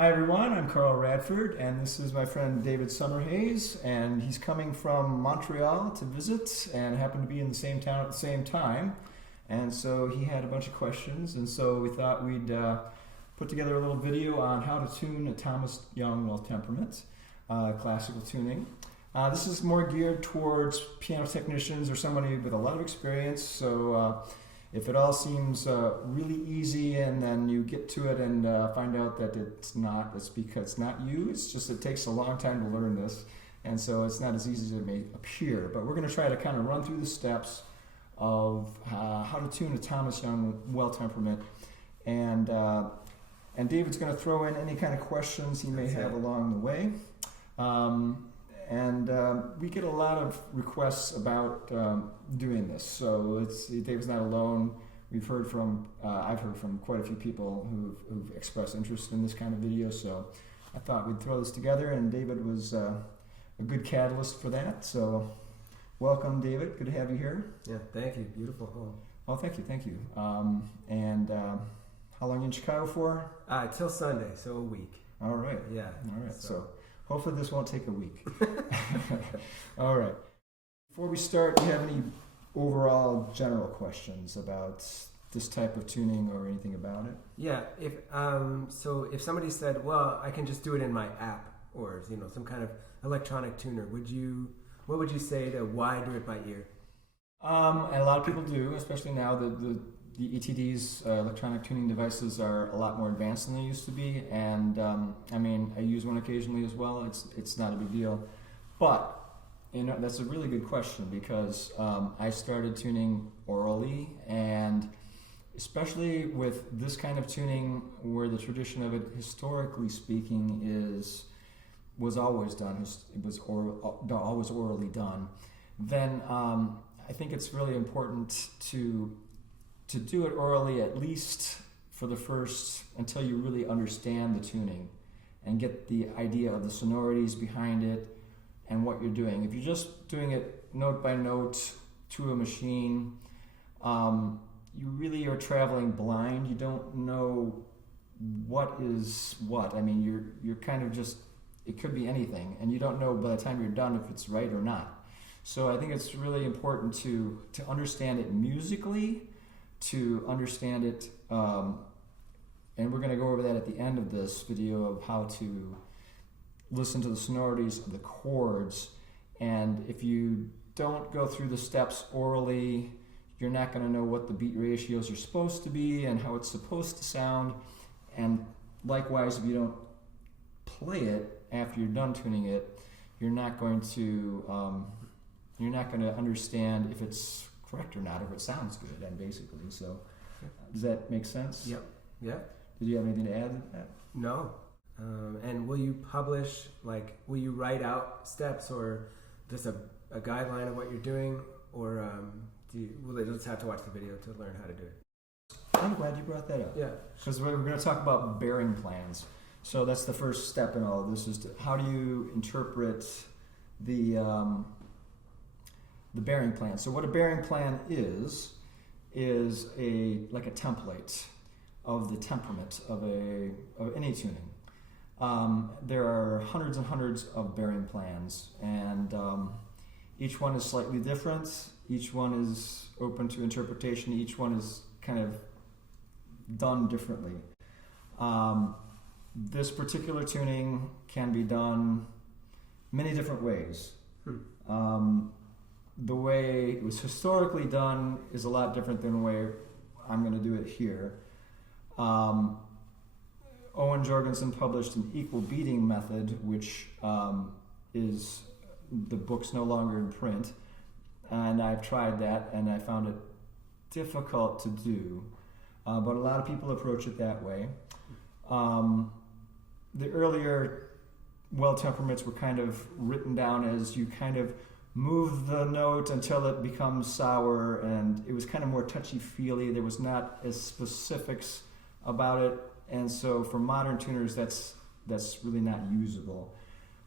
Hi everyone, I'm Carl Radford, and this is my friend David Summerhays, and he's coming from Montreal to visit and happened to be in the same town at the same time. And so he had a bunch of questions, and so we thought we'd put together a little video on how to tune a Thomas Young Well Temperament, classical tuning. This is more geared towards piano technicians or somebody with a lot of experience, so if it all seems really easy and then you get to it and find out that it's not, it's because it's not you. It's just it takes a long time to learn this, and so it's not as easy as it may appear. But we're going to try to kind of run through the steps of how to tune a Thomas Young Well Temperament, and David's going to throw in any kind of questions he may have along the way. We get a lot of requests about doing this, so Dave's not alone. I've heard from quite a few people who've expressed interest in this kind of video, so I thought we'd throw this together, and David was a good catalyst for that. So welcome, David. Good to have you here. Yeah, thank you. Beautiful home. Oh, thank you. How long are you in Chicago for? Till Sunday, so a week. All right. Yeah. All right. So hopefully this won't take a week. All right. Before we start, do you have any overall general questions about this type of tuning or anything about it? Yeah. If somebody said, "Well, I can just do it in my app," or some kind of electronic tuner, what would you say to why do it by ear? And a lot of people do, especially now. The ETDs, electronic tuning devices, are a lot more advanced than they used to be, and I use one occasionally as well. It's not a big deal, but that's a really good question because I started tuning orally, and especially with this kind of tuning, where the tradition of it, historically speaking, was always done. It was always orally done. Then I think it's really important to do it orally, at least for the first, until you really understand the tuning and get the idea of the sonorities behind it and what you're doing. If you're just doing it note by note to a machine, you really are traveling blind. You don't know what is what. You're kind of just, it could be anything, and you don't know by the time you're done if it's right or not. So I think it's really important to understand it musically, to understand it, and we're going to go over that at the end of this video of how to listen to the sonorities of the chords. And if you don't go through the steps orally, you're not going to know what the beat ratios are supposed to be and how it's supposed to sound. And likewise, if you don't play it after you're done tuning it, you're not going to understand if it's correct or not, if it sounds good, and basically. So does that make sense? Yep. Yeah. Did you have anything to add to that? No. And will you publish, will you write out steps or just a guideline of what you're doing, or will they just have to watch the video to learn how to do it? I'm glad you brought that up. Yeah. Because we're going to talk about bearing plans. So that's the first step in all of this, is how do you interpret the bearing plan. So what a bearing plan is like a template of the temperament of any tuning. There are hundreds and hundreds of bearing plans, and each one is slightly different. Each one is open to interpretation. Each one is kind of done differently. This particular tuning can be done many different ways. The way it was historically done is a lot different than the way I'm going to do it here. Owen Jorgensen published an equal beating method, which is, the book's no longer in print, and I've tried that and I found it difficult to do, but a lot of people approach it that way. The earlier well temperaments were kind of written down as you kind of move the note until it becomes sour, and it was kind of more touchy-feely. There was not as specifics about it, and so for modern tuners, that's really not usable.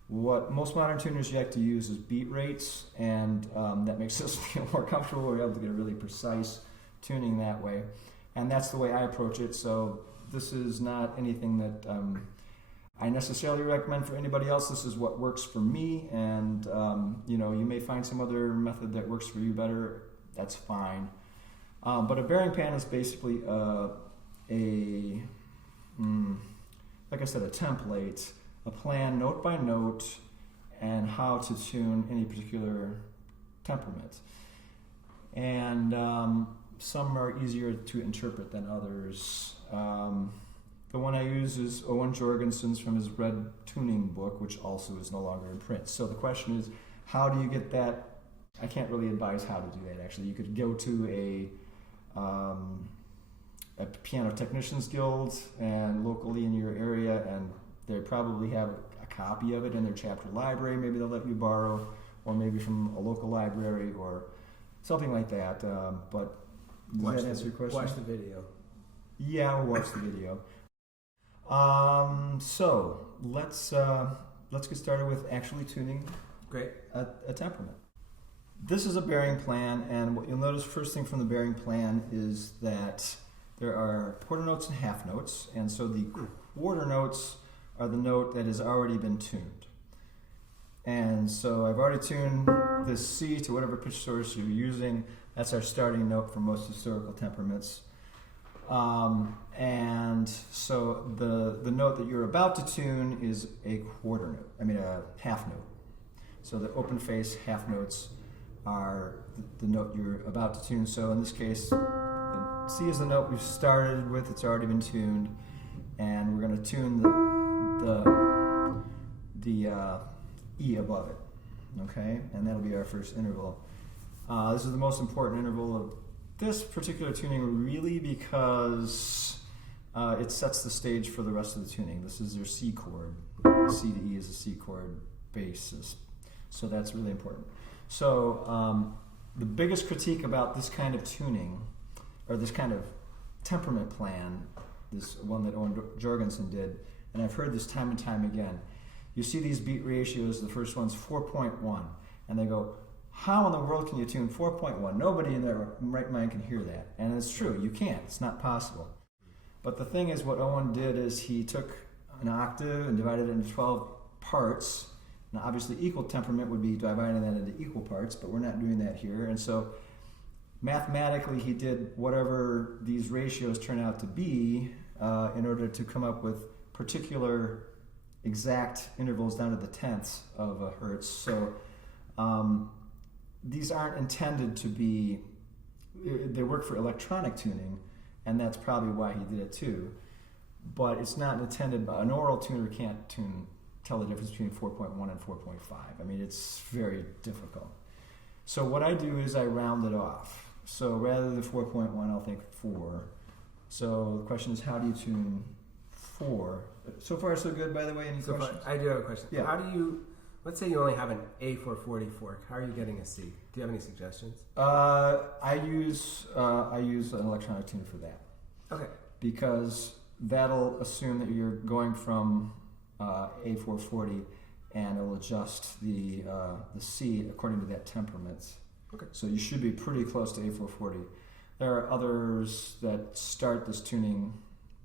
What most modern tuners like to use is beat rates, and that makes us feel more comfortable. We're able to get a really precise tuning that way, and that's the way I approach it. So this is not anything that I necessarily recommend for anybody else. This is what works for me, and you know, you may find some other method that works for you better. That's fine. But a bearing plan is basically like I said, a template, a plan note by note, and how to tune any particular temperament. And some are easier to interpret than others. The one I use is Owen Jorgensen's from his Red Tuning book, which also is no longer in print. So the question is, how do you get that? I can't really advise how to do that, actually. You could go to a piano technicians guild and locally in your area, and they probably have a copy of it in their chapter library. Maybe they'll let you borrow, or maybe from a local library or something like that. But does that answer your question? Watch the video. Yeah, we'll watch the video. So let's get started with actually tuning Great. a temperament. This is a bearing plan, and what you'll notice first thing from the bearing plan is that there are quarter notes and half notes, and so the quarter notes are the note that has already been tuned. And so I've already tuned this C to whatever pitch source you're using. That's our starting note for most historical temperaments. And so the note that you're about to tune is a quarter note, a half note. So the open face half notes are the note you're about to tune. So in this case, the C is the note we've started with, it's already been tuned, and we're going to tune the E above it, okay? And that'll be our first interval. This is the most important interval of this particular tuning, really, because it sets the stage for the rest of the tuning. This is your C chord. C to E is a C chord basis. So that's really important. So the biggest critique about this kind of tuning, or this kind of temperament plan, this one that Owen Jorgensen did, and I've heard this time and time again, you see these beat ratios, the first one's 4.1, and they go, how in the world can you tune 4.1? Nobody in their right mind can hear that. And it's true, you can't, it's not possible. But the thing is, what Owen did is he took an octave and divided it into 12 parts. Now obviously equal temperament would be dividing that into equal parts, but we're not doing that here. And so mathematically he did whatever these ratios turn out to be in order to come up with particular exact intervals down to the tenths of a hertz. So these aren't intended to be, they work for electronic tuning, and that's probably why he did it too. But it's not intended, an oral tuner can't tell the difference between 4.1 and 4.5. I mean, it's very difficult. So what I do is I round it off. So rather than 4.1, I'll think 4. So the question is, how do you tune 4? So far, so good, by the way. Any questions? I do have a question. Yeah. How do you, let's say you only have an A440 fork. How are you getting a C? Do you have any suggestions? I use an electronic tuner for that. Okay. Because that'll assume that you're going from A440, and it'll adjust the C according to that temperament. Okay. So you should be pretty close to A440. There are others that start this tuning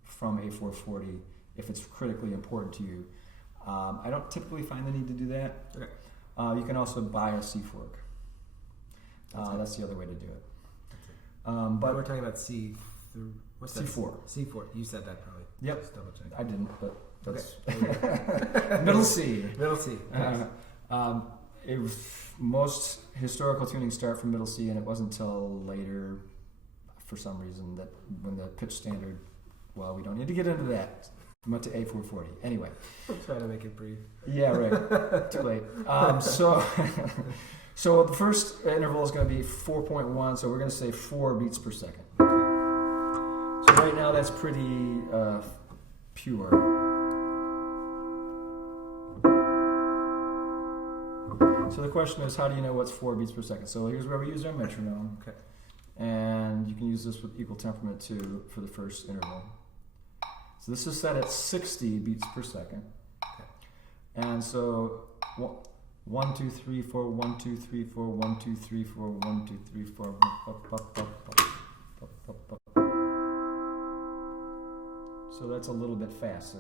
from A440 if it's critically important to you. I don't typically find the need to do that. Okay. You can also buy a C fork. That's the other way to do it. But we're talking about C. What's that? C4. C4. You said that probably. Yep. Just double check. I didn't, but that's Okay. middle C. Middle C. Most historical tunings start from middle C, and it wasn't until later, for some reason, that when the pitch standard, well, we don't need to get into that. We went to A440. Anyway. I'm trying to make it brief. Yeah, right. Too late. So the first interval is going to be 4.1, so we're going to say 4 beats per second. So right now that's pretty pure. So the question is, how do you know what's 4 beats per second? So here's where we use our metronome. Okay. And you can use this with equal temperament too for the first interval. So this is set at 60 beats per second. Okay. And so 1, 2, 3, 4, 1, 2, 3, 4, 1, 2, 3, 4, 1, 2, 3, 4, so that's a little bit faster.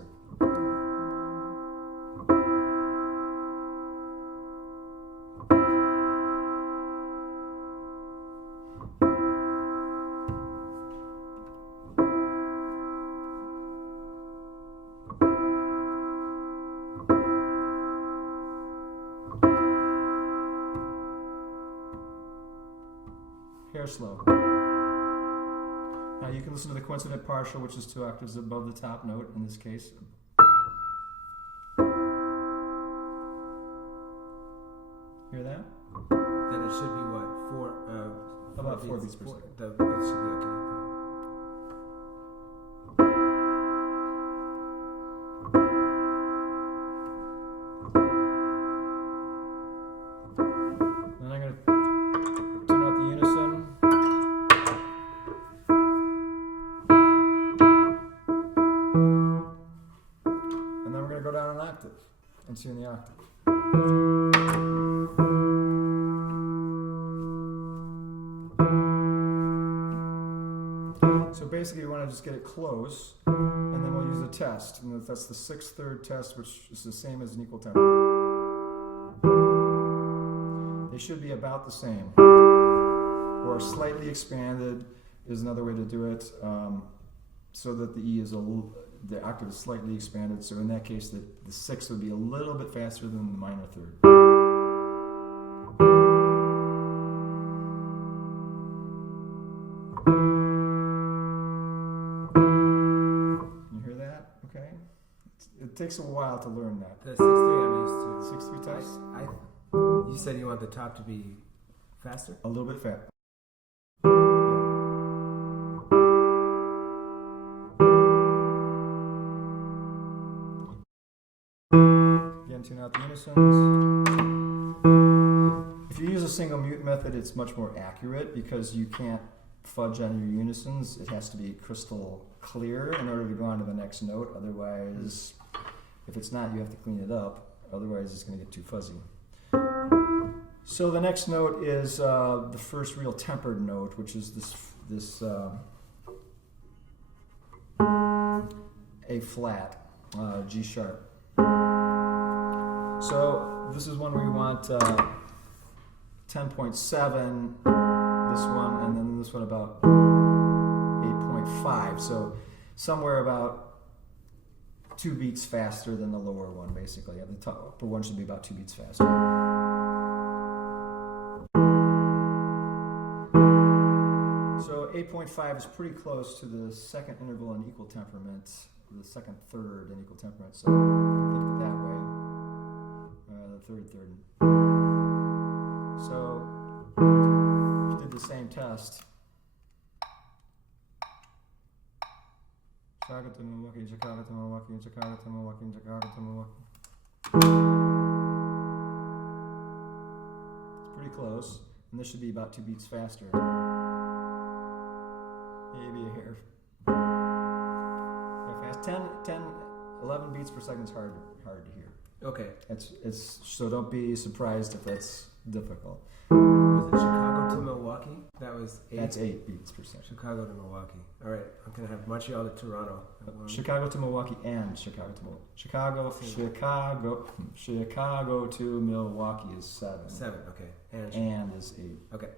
slow. Now you can listen to the coincident partial, which is 2 octaves above the top note in this case. Hear that? Then it should be what? About 4 beats per second. The beats should be okay. Then I'm going to turn out the unison. And then we're going to go down an octave and tune the octave. So basically we want to just get it close, and then we'll use a test. And that's the 6/3 test, which is the same as an equal tempo. They should be about the same. Or slightly expanded is another way to do it, so that the E is the octave is slightly expanded. So in that case, the 6 would be a little bit faster than the minor third. You hear that? Okay. It takes a while to learn that. The 6/3 I'm used to. 6/3 test? You said you want the top to be faster? A little bit fast. Again, tune out the unisons. If you use a single mute method, it's much more accurate because you can't fudge on your unisons. It has to be crystal clear in order to go on to the next note. Otherwise, if it's not, you have to clean it up. Otherwise, it's going to get too fuzzy. So the next note is the first real tempered note, which is this A flat, G sharp. So this is one where you want 10.7, this one, and then this one about 8.5. So somewhere about 2 beats faster than the lower one, basically. The upper one should be about 2 beats faster. So 8.5 is pretty close to the second interval in equal temperament, the second third in equal temperament. So think of it that way. The third. So we did the same test. Chicago to Milwaukee, Chicago to Milwaukee, Chicago to Milwaukee, Chicago to Milwaukee. It's pretty close, and this should be about 2 beats faster. Maybe a hair fast. 11 beats per second is hard to hear. Okay. It's so don't be surprised if that's difficult. Was it Chicago to Milwaukee? That was 8. That's 8 beats per second. Chicago to Milwaukee. All right, I'm gonna have Montreal to Toronto. Chicago to Milwaukee and Chicago to Milwaukee. Chicago to Milwaukee is 7. 7. Okay. And is 8. Okay.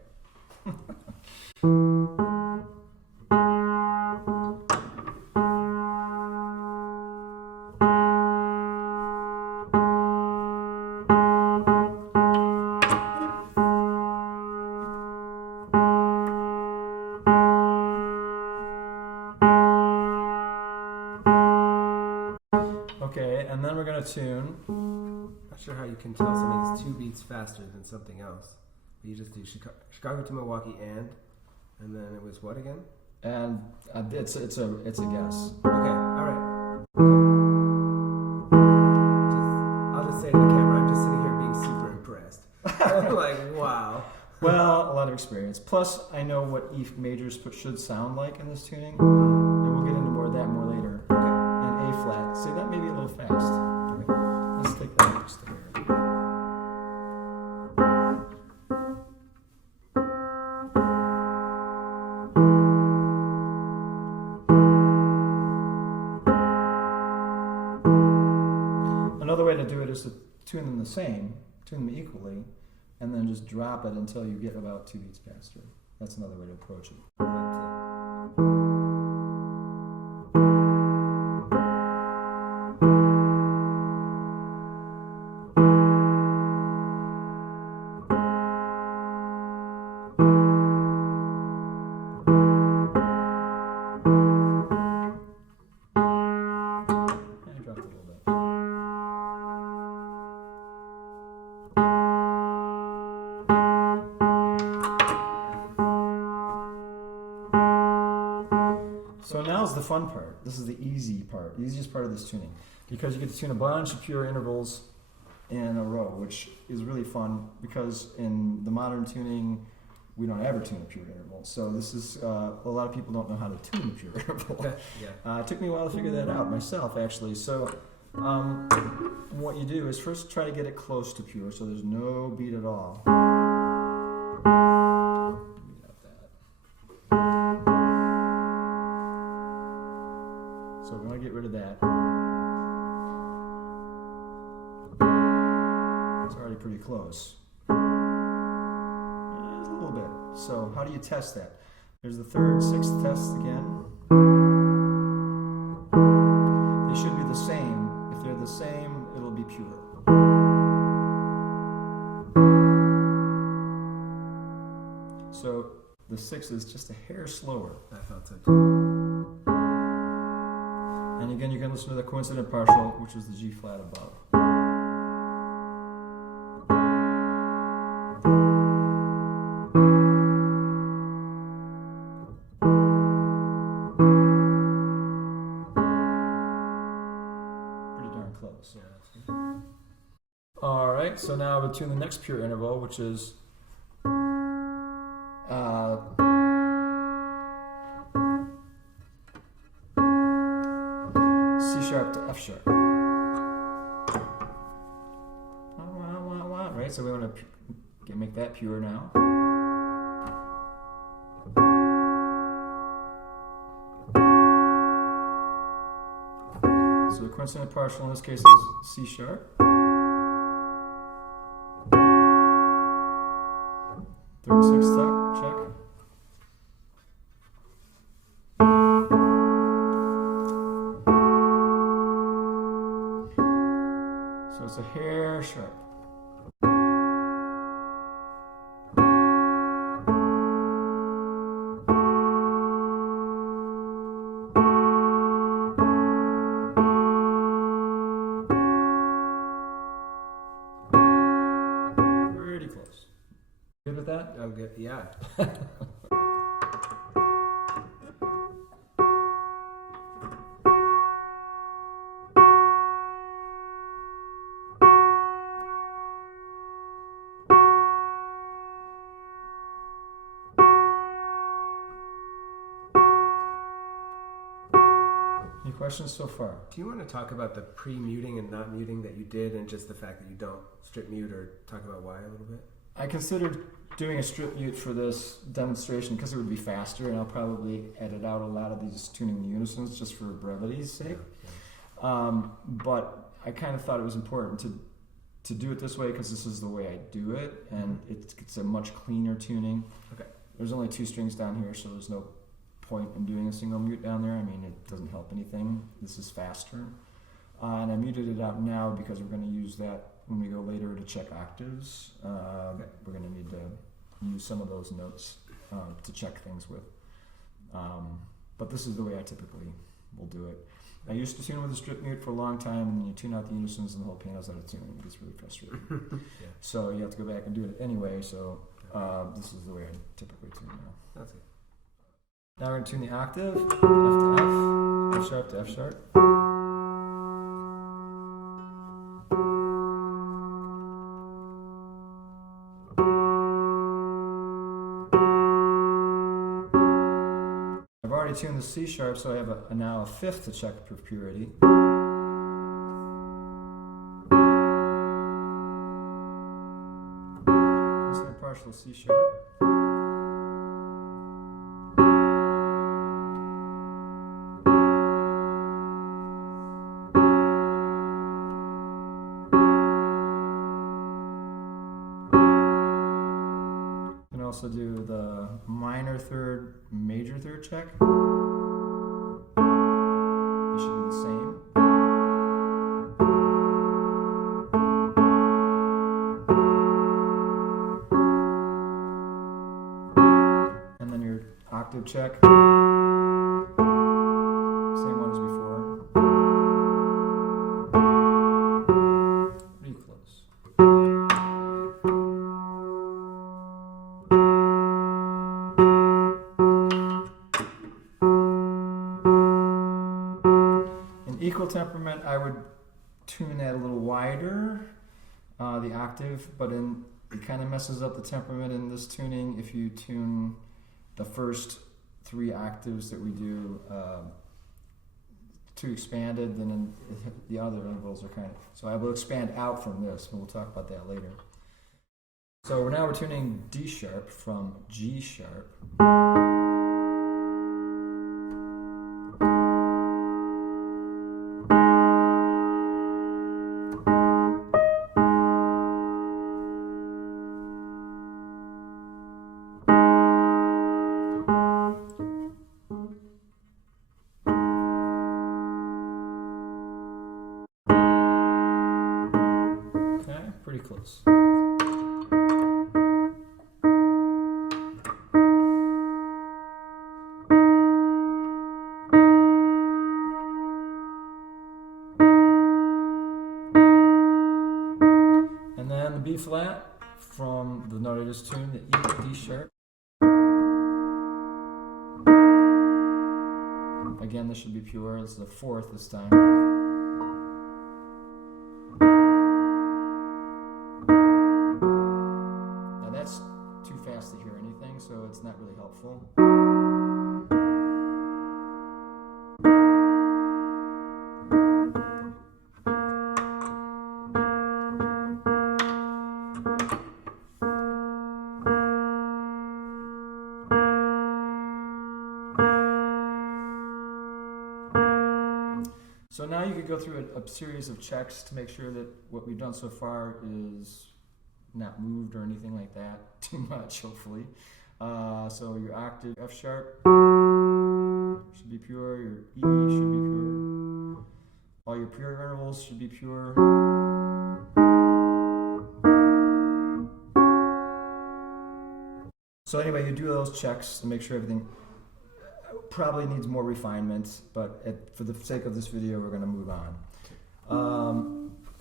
Okay, and then we're going to tune. Not sure how you can tell something is 2 beats faster than something else. But you just do Chicago to Milwaukee and then it was what again? And it's a guess. Okay, all right. I'll just say to the camera, I'm just sitting here being super impressed. I'm like, wow. Well, a lot of experience. Plus, I know what E majors should sound like in this tuning, and we'll get into more of that more later. Okay. And A flat. See, that may be a little fast. Okay. Let's take that just a minute. Another way to do it is to tune them the same, tune them equally, and then just drop it until you get about 2 beats faster. That's another way to approach it. fun part. This is the easy part, the easiest part of this tuning, because you get to tune a bunch of pure intervals in a row, which is really fun because in the modern tuning, we don't ever tune a pure interval. So this is, a lot of people don't know how to tune a pure interval. It took me a while to figure that out myself, actually. So what you do is first try to get it close to pure, so there's no beat at all. So we're going to get rid of that. It's already pretty close. Just a little bit. So how do you test that? There's the third, sixth test again. They should be the same. If they're the same, it'll be pure. So the sixth is just a hair slower. I felt so too. And again, you can listen to the coincident partial, which is the G flat above. Pretty darn close. All right, so now we'll tune the next pure interval, which is C# to F#. Right, so we want to make that pure now. So the coincident partial in this case is C#. Third, sixth check. So it's a hair sharp. Pretty close. Good with that? I'm good. Yeah. Any questions so far? Do you want to talk about the pre-muting and not muting that you did, and just the fact that you don't strip mute, or talk about why a little bit? I considered doing a strip mute for this demonstration because it would be faster, and I'll probably edit out a lot of these tuning unisons just for brevity's sake. But I kind of thought it was important to do it this way because this is the way I do it, and it's a much cleaner tuning. Okay. There's only 2 strings down here, so there's no point in doing a single mute down there. I mean, it doesn't help anything. This is faster. And I muted it out now because we're going to use that when we go later to check octaves. We're going to need to use some of those notes to check things with. But this is the way I typically will do it. I used to tune with a strip mute for a long time, and then you tune out the unisons and the whole piano's out of tune. It gets really frustrating. So you have to go back and do it anyway. So this is the way I typically tune now. That's good. Now we're going to tune the octave, F to F, F# to F#. I've already tuned the C#, so I have now a fifth to check for purity. Coincident partial C#. Also do the minor third, major third check. They should be the same. And then your octave check. Same one as before. Pretty close. temperament, I would tune that a little wider, the octave, but it kind of messes up the temperament in this tuning if you tune the first 3 octaves that we do too expanded, then the other intervals are kind of... So I will expand out from this, and we'll talk about that later. So now we're tuning D sharp from G sharp. Pretty close. And then the B flat from the note I just tuned, the E to D sharp. Again, this should be pure. This is the 4th this time. That's too fast to hear anything, so it's not really helpful. So now you could go through a series of checks to make sure that what we've done so far is not moved or anything like that too much, hopefully. So your octave F sharp should be pure, your E should be pure, all your pure intervals should be pure. So anyway, you do those checks to make sure everything probably needs more refinement, but for the sake of this video, we're going to move on.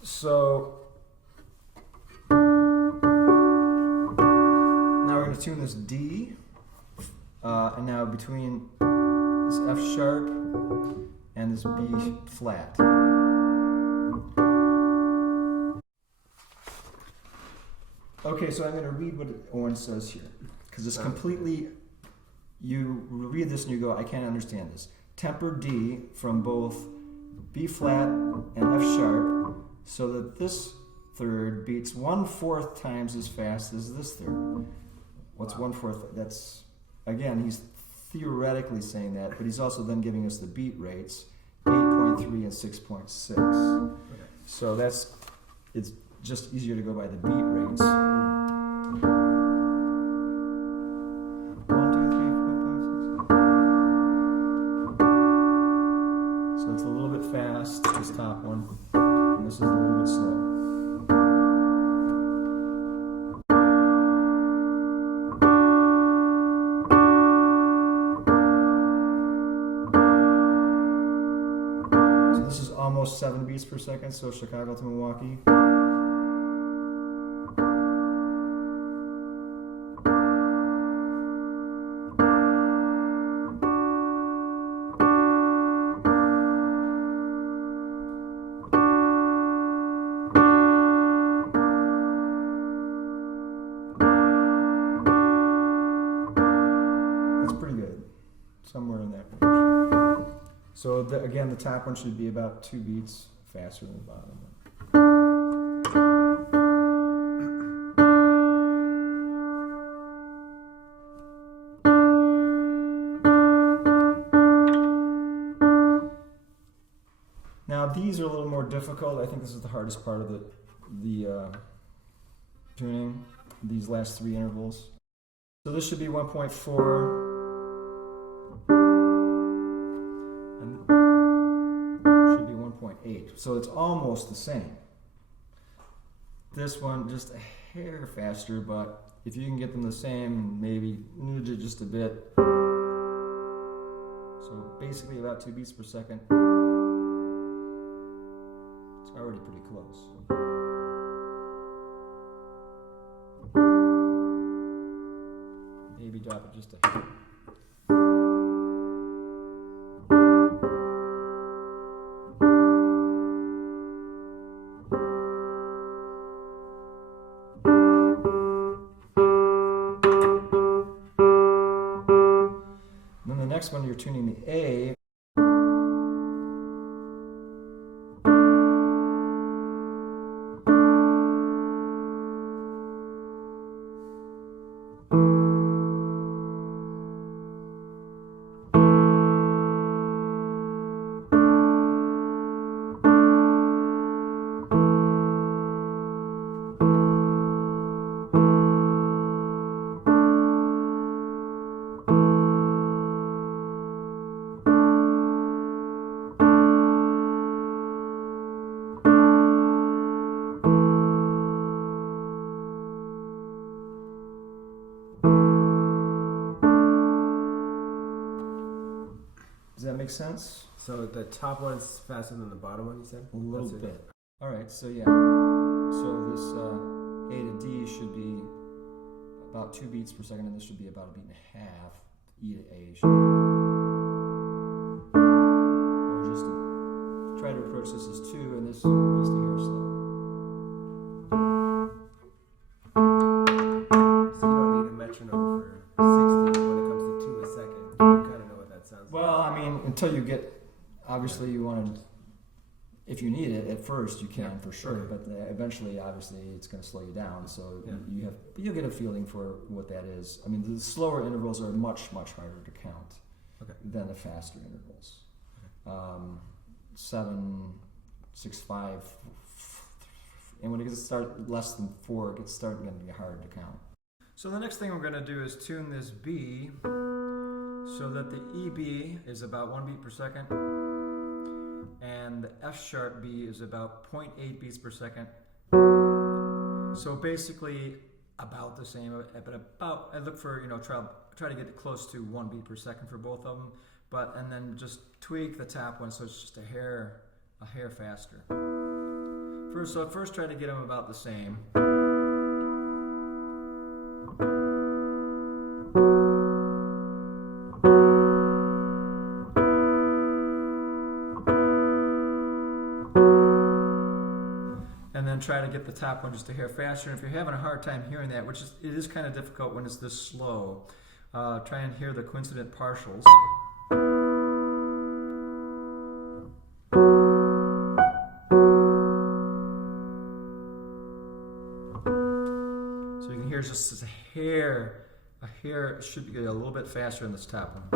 So we're going to tune this D, and now between this F sharp and this B flat. Okay, so I'm going to read what Owen says here, because it's completely, you read this and you go, I can't understand this. Temper D from both B flat and F sharp, so that this third beats 1/4 times as fast as this third. What's 1/4? That's, again, he's theoretically saying that, but he's also then giving us the beat rates, 8.3 and 6.6. Okay. So it's just easier to go by the beat rates. 1, 2, 3, 4, 5, 6. So it's a little bit fast, this top one, and this is a little bit slow. This is almost 7 beats per second, so Chicago to Milwaukee. That's pretty good, somewhere in that range. So again, the top one should be about 2 beats faster than the bottom one. Now these are a little more difficult. I think this is the hardest part of the tuning, these last 3 intervals. So this should be 1.4. So it's almost the same. This one just a hair faster, but if you can get them the same, maybe just a bit. So basically about 2 beats per second. It's already pretty close. Maybe drop it just a hair. tuning the A, does that make sense? So the top one's faster than the bottom one, you said? A little That's it. bit. All right, so yeah. So this A to D should be about 2 beats per second, and this should be about a beat and a half. E to A should be. Or just to try to approach this as 2, and this just a hair slow. So you don't need a metronome for 60 when it comes to 2 a second. You kind of know what that sounds like. Well, I mean, until you get, obviously you want to, if you need it at first, you can for sure, but eventually, obviously, it's going to slow you down. So you'll get a feeling for what that is. I mean, the slower intervals are much, much harder to count than the faster intervals. 7, 6, 5, and when it gets to start less than 4, it's starting to be hard to count. So the next thing we're going to do is tune this B so that the EB is about 1 beat per second, and the F sharp B is about 0.8 beats per second. So basically about the same, but about, I look for, try to get close to 1 beat per second for both of them, and then just tweak the top one so it's just a hair faster. First try to get them about the same. And then try to get the top one just a hair faster. And if you're having a hard time hearing that, it is kind of difficult when it's this slow, try and hear the coincident partials. So you can hear just a hair should be a little bit faster in this top one.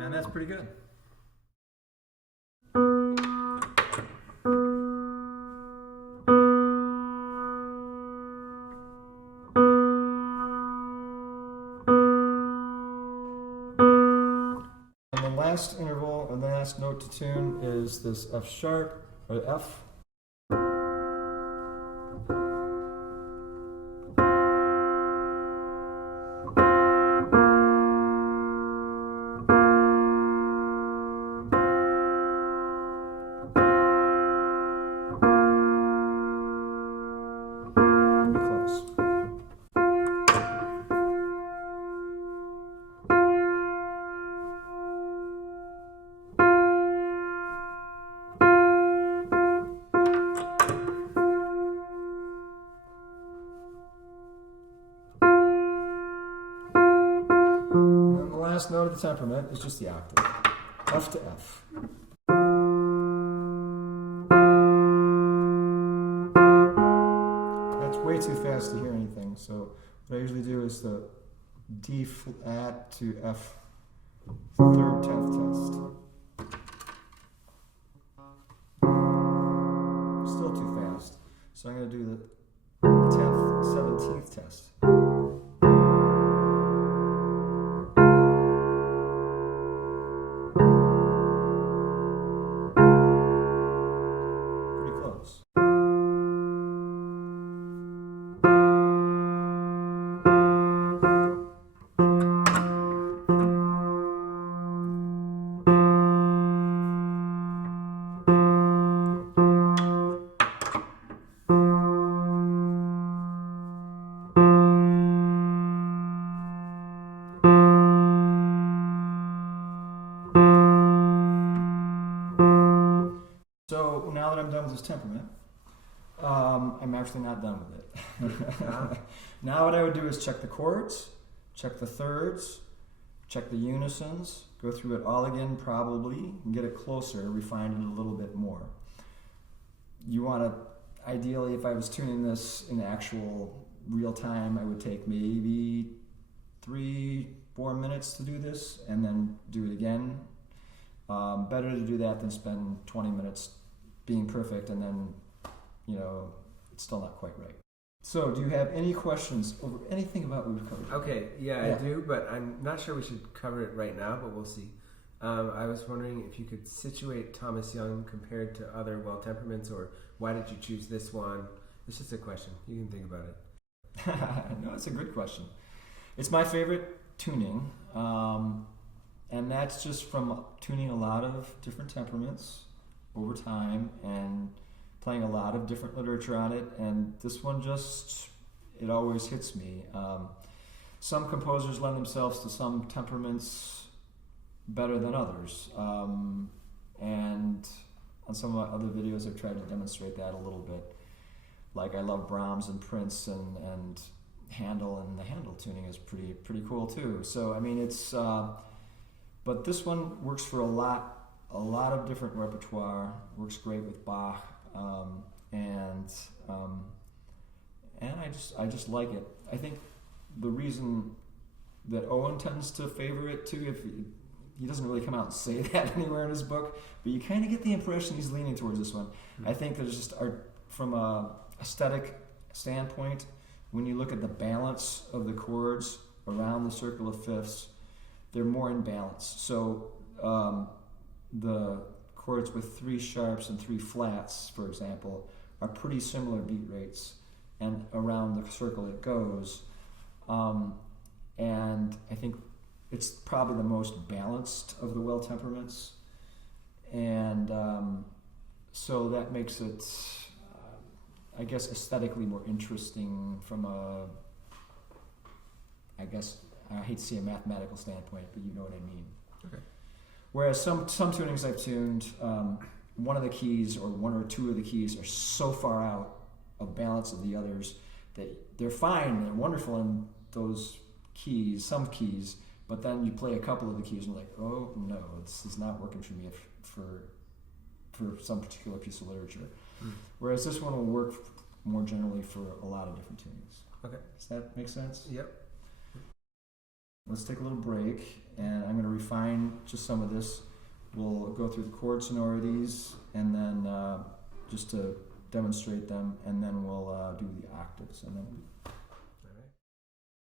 And that's pretty good. And the last interval, and the last note to tune is this F sharp, or F. The last note of the temperament is just the octave, F to F. That's way too fast to hear anything, so what I usually do is the D flat to F 3rd 10th test. Still too fast, so I'm going to do the 10th, 17th test. now that I'm done with this temperament, I'm actually not done with it. Now what I would do is check the chords, check the thirds, check the unisons, go through it all again probably, and get it closer, refine it a little bit more. You want to, ideally, if I was tuning this in actual real time, I would take maybe 3-4 minutes to do this and then do it again. Better to do that than spend 20 minutes being perfect and then, it's still not quite right. So, do you have any questions over anything about what we've covered? Okay, yeah, I do, but I'm not sure we should cover it right now, but we'll see. I was wondering if you could situate Thomas Young compared to other well temperaments, or why did you choose this one? It's just a question. You can think about it. No, it's a good question. It's my favorite tuning, and that's just from tuning a lot of different temperaments over time and playing a lot of different literature on it, and this one it always hits me. Some composers lend themselves to some temperaments better than others, and on some of my other videos I've tried to demonstrate that a little bit. Like I love Brahms and Prince and Handel, and the Handel tuning is pretty cool too. So I mean it's, but this one works for a lot of different repertoire. Works great with Bach. And I just like it. I think the reason that Owen tends to favor it too, if he doesn't really come out and say that anywhere in his book, but you kind of get the impression he's leaning towards this one. Mm-hmm. I think there's just from a aesthetic standpoint, when you look at the balance of the chords around the circle of fifths, they're more in balance. So the chords with 3 sharps and 3 flats, for example, are pretty similar beat rates, and around the circle it goes. And I think it's probably the most balanced of the well temperaments, and so that makes it, I guess, aesthetically more interesting from a, I guess, I hate to say a mathematical standpoint, but you know what I mean. Okay. Whereas some tunings I've tuned, one of the keys or 1 or 2 of the keys are so far out of balance of the others that they're fine, they're wonderful in those keys, some keys, but then you play a couple of the keys and you're like, oh no, this is not working for me for some particular piece of literature. Mm. Whereas this one will work more generally for a lot of different tunings. Okay. Does that make sense? Yep. Let's take a little break, and I'm going to refine just some of this. We'll go through the chord sonorities, and then just to demonstrate them, and then we'll do the octaves, and then